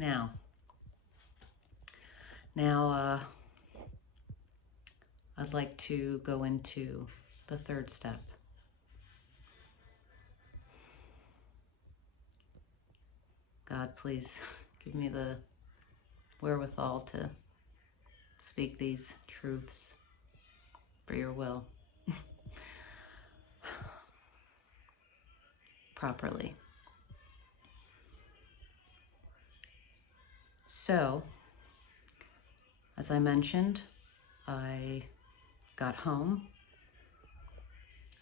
Now, I'd like to go into the third step. God, please give me the wherewithal to speak these truths for your will properly. So, as I mentioned, I got home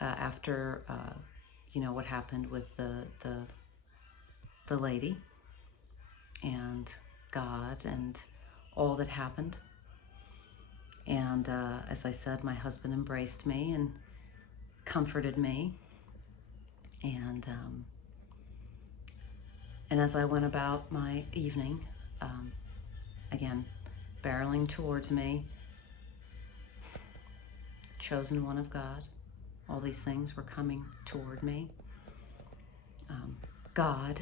after, what happened with the lady and God and all that happened. And as I said, my husband embraced me and comforted me. And as I went about my evening, again, barreling towards me, chosen one of God, all these things were coming toward me. God,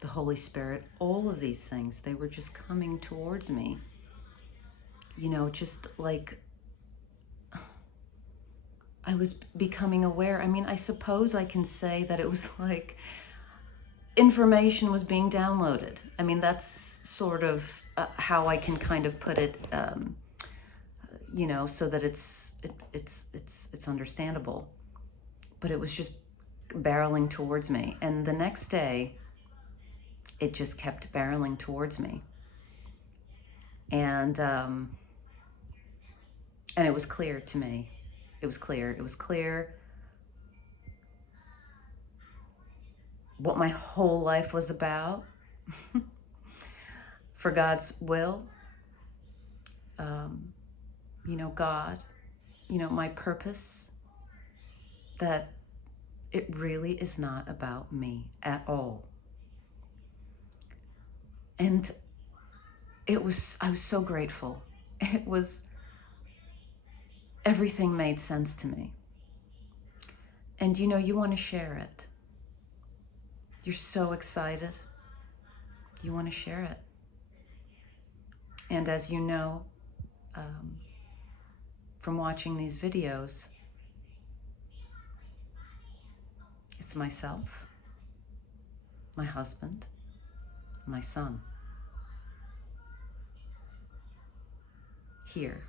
the Holy Spirit, all of these things, they were just coming towards me. Just like I was becoming aware. I mean, I suppose I can say that it was like information was being downloaded. I mean, that's sort of how I can kind of put it, so that it's understandable. But it was just barreling towards me. And the next day, it just kept barreling towards me. And it was clear to me. It was clear what my whole life was about for God's will. God, my purpose, that it really is not about me at all. And I was so grateful. Everything made sense to me. And you want to share it. You're so excited. You want to share it. And as you know, from watching these videos, it's myself, my husband, my son. Here.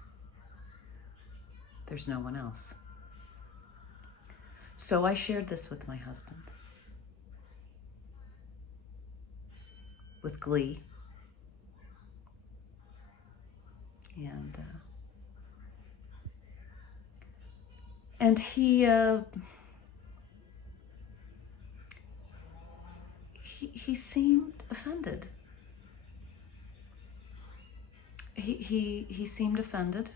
There's no one else. So I shared this with my husband with glee. And he seemed offended. He seemed offended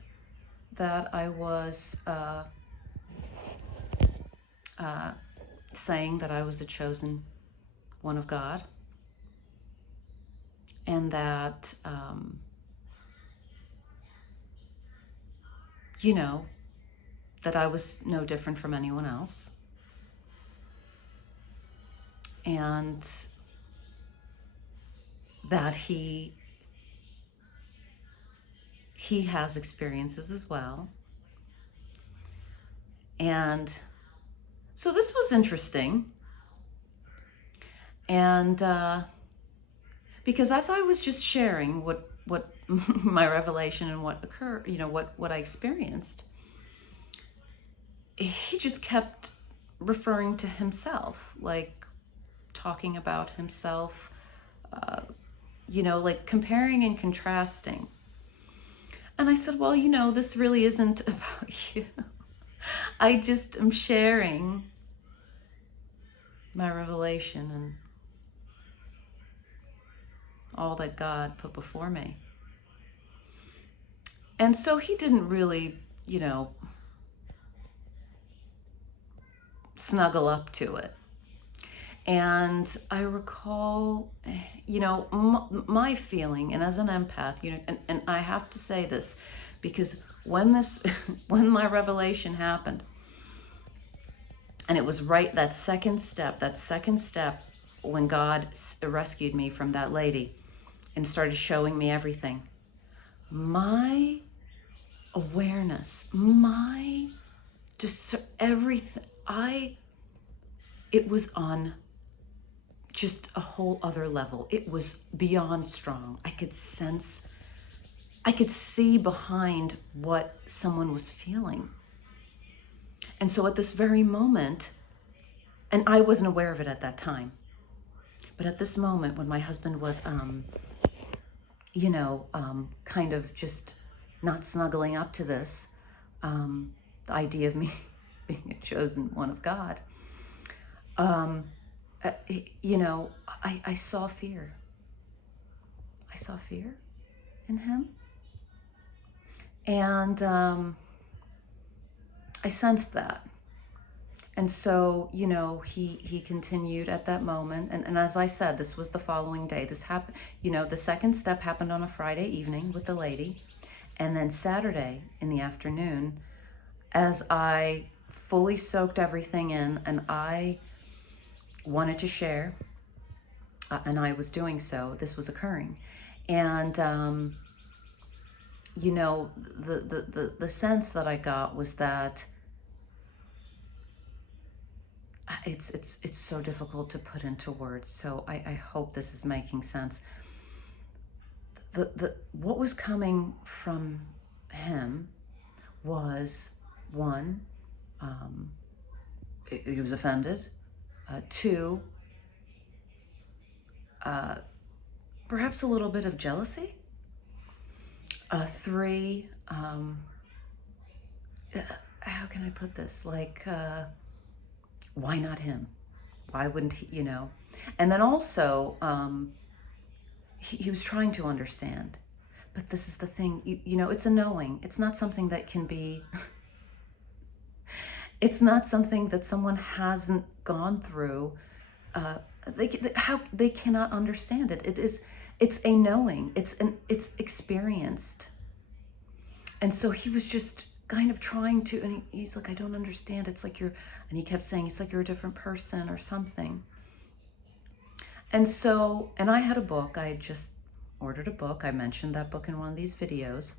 that I was saying that I was a chosen one of God, and that that I was no different from anyone else, and that he has experiences as well. And so this was interesting. And because as I was just sharing what my revelation and what occurred, what I experienced, he just kept referring to himself, like talking about himself, like comparing and contrasting. And I said, well, this really isn't about you. I just am sharing my revelation and all that God put before me. And so he didn't really, snuggle up to it. And I recall, my feeling, and as an empath, and I have to say this, because when my revelation happened, and it was right, that second step, when God rescued me from that lady and started showing me everything, my awareness, my everything, it was on just a whole other level. It was beyond strong. I could sense, I could see behind what someone was feeling. And so at this very moment, and I wasn't aware of it at that time, but at this moment when my husband was, kind of just not snuggling up to this, the idea of me being a chosen one of God, I saw fear. I saw fear in him. And I sensed that. And so, he continued at that moment. And as I said, this was the following day. This happened, the second step happened on a Friday evening with the lady. And then Saturday in the afternoon, as I fully soaked everything in and I wanted to share, and I was doing so, this was occurring. And, the sense that I got was that it's so difficult to put into words. So I hope this is making sense. What was coming from him was, one, he was offended. Two, perhaps a little bit of jealousy. Three, how can I put this? Like, why not him? Why wouldn't he, And then also, he was trying to understand. But this is the thing, it's a knowing. It's not something that can be, it's not something that someone hasn't gone through. They cannot understand it. It's a knowing. It's experienced. And so he was just kind of trying to, and he's like, I don't understand. It's like and he kept saying, it's like you're a different person or something. And so, and I had a book. I had just ordered a book. I mentioned that book in one of these videos.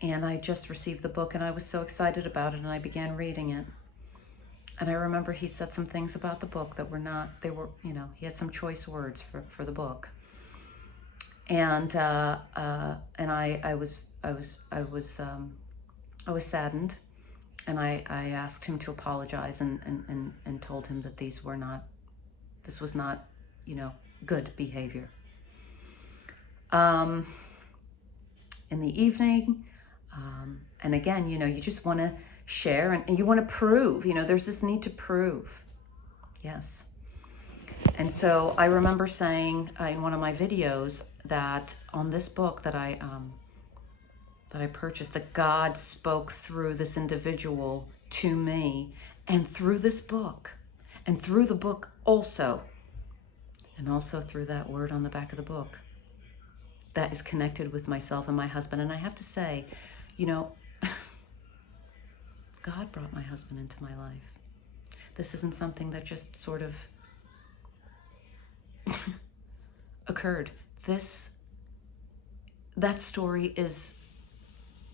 And I just received the book and I was so excited about it and I began reading it. And I remember he said some things about the book that were not, he had some choice words for the book. And I was saddened, and I asked him to apologize and told him that this was not, good behavior. In the evening, and again, you just want to share and you want to prove, there's this need to prove. Yes. And so I remember saying in one of my videos that on this book that I purchased, that God spoke through this individual to me, and through this book, and through the book also, and also through that word on the back of the book that is connected with myself and my husband. And I have to say, God brought my husband into my life. This isn't something that just sort of occurred. That story is,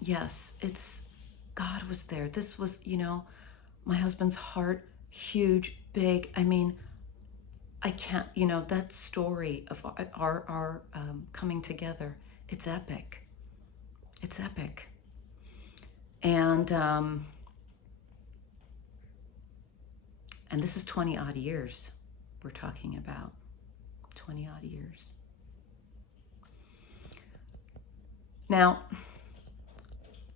yes, it's, God was there. This was, my husband's heart, huge, big. I mean, I can't, that story of our coming together, it's epic. It's epic. And this is 20 odd years we're talking about. 20 odd years. Now,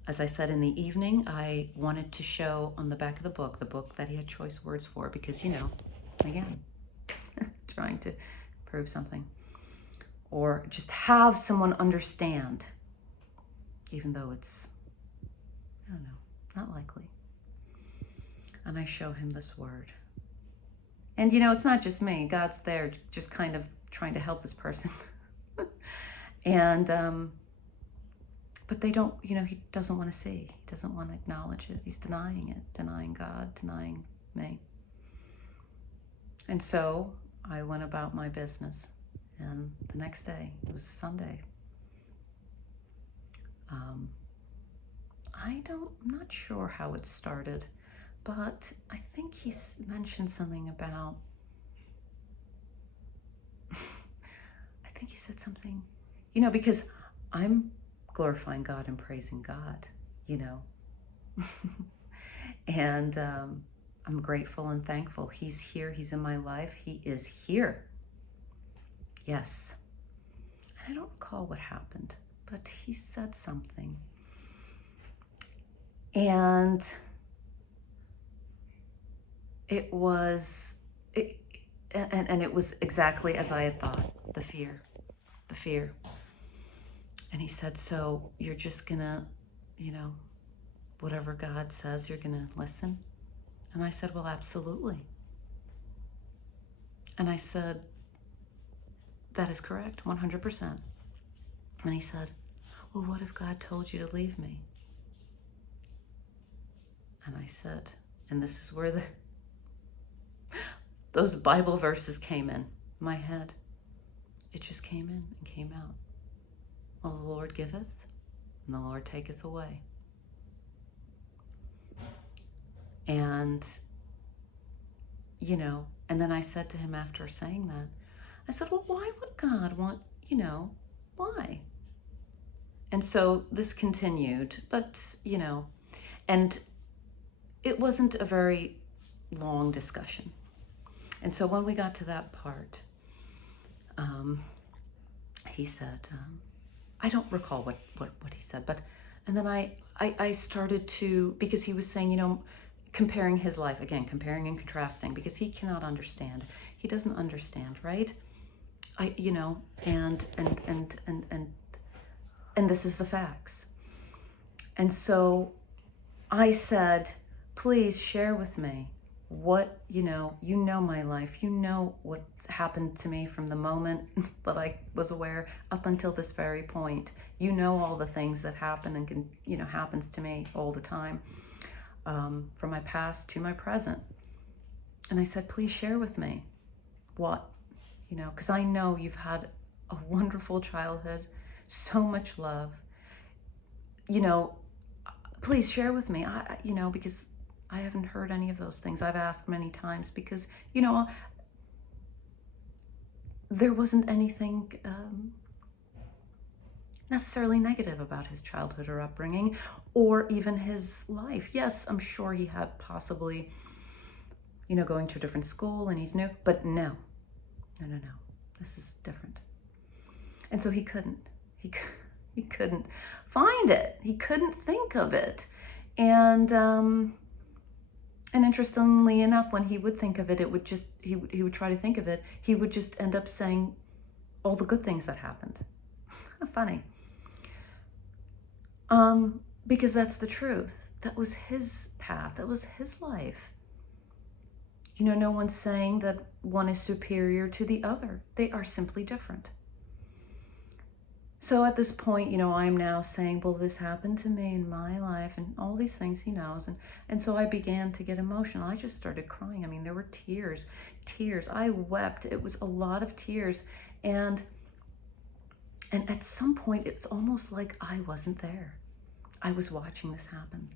as I said in the evening, I wanted to show on the back of the book that he had choice words for, because, again, trying to prove something. Or just have someone understand, even though it's, I don't know, not likely. And I show him this word. And, it's not just me. God's there just kind of trying to help this person. And, but they don't, he doesn't want to see. He doesn't want to acknowledge it. He's denying it, denying God, denying me. And so I went about my business. And the next day, it was Sunday. I'm not sure how it started, but I think he mentioned something about, I think he said something, because I'm glorifying God and praising God, and I'm grateful and thankful. He's here. He's in my life. He is here. Yes. And I don't recall what happened, but he said something. And it was exactly as I had thought, the fear. And he said, so you're just gonna, whatever God says, you're gonna listen? And I said, well, absolutely. And I said, that is correct, 100%. And he said, well, what if God told you to leave me? And I said, and this is where those Bible verses came in my head. It just came in and came out. Well, the Lord giveth, and the Lord taketh away. And, and then I said to him after saying that, I said, well, why would God want, why? And so this continued, but, and it wasn't a very long discussion. And so when we got to that part, he said, I don't recall what he said, but, and then I started to, because he was saying, comparing his life, again, comparing and contrasting, because he cannot understand. He doesn't understand, right? And this is the facts. And so I said, please share with me what, my life, what's happened to me from the moment that I was aware up until this very point. All the things that happen and can, happens to me all the time, from my past to my present. And I said, please share with me what, because I know you've had a wonderful childhood, so much love, please share with me, because I haven't heard any of those things. I've asked many times because, there wasn't anything necessarily negative about his childhood or upbringing or even his life. Yes, I'm sure he had possibly, going to a different school and he's new, but no, this is different. And so he couldn't find it. He couldn't think of it. And interestingly enough, when he would think of it, it would just, he would try to think of it, he would just end up saying all the good things that happened. Funny. Because that's the truth. That was his path. That was his life. No one's saying that one is superior to the other. They are simply different. So at this point, I'm now saying, well, this happened to me in my life and all these things he knows. And so I began to get emotional. I just started crying. I mean, there were tears. I wept. It was a lot of tears. And at some point, it's almost like I wasn't there. I was watching this happen.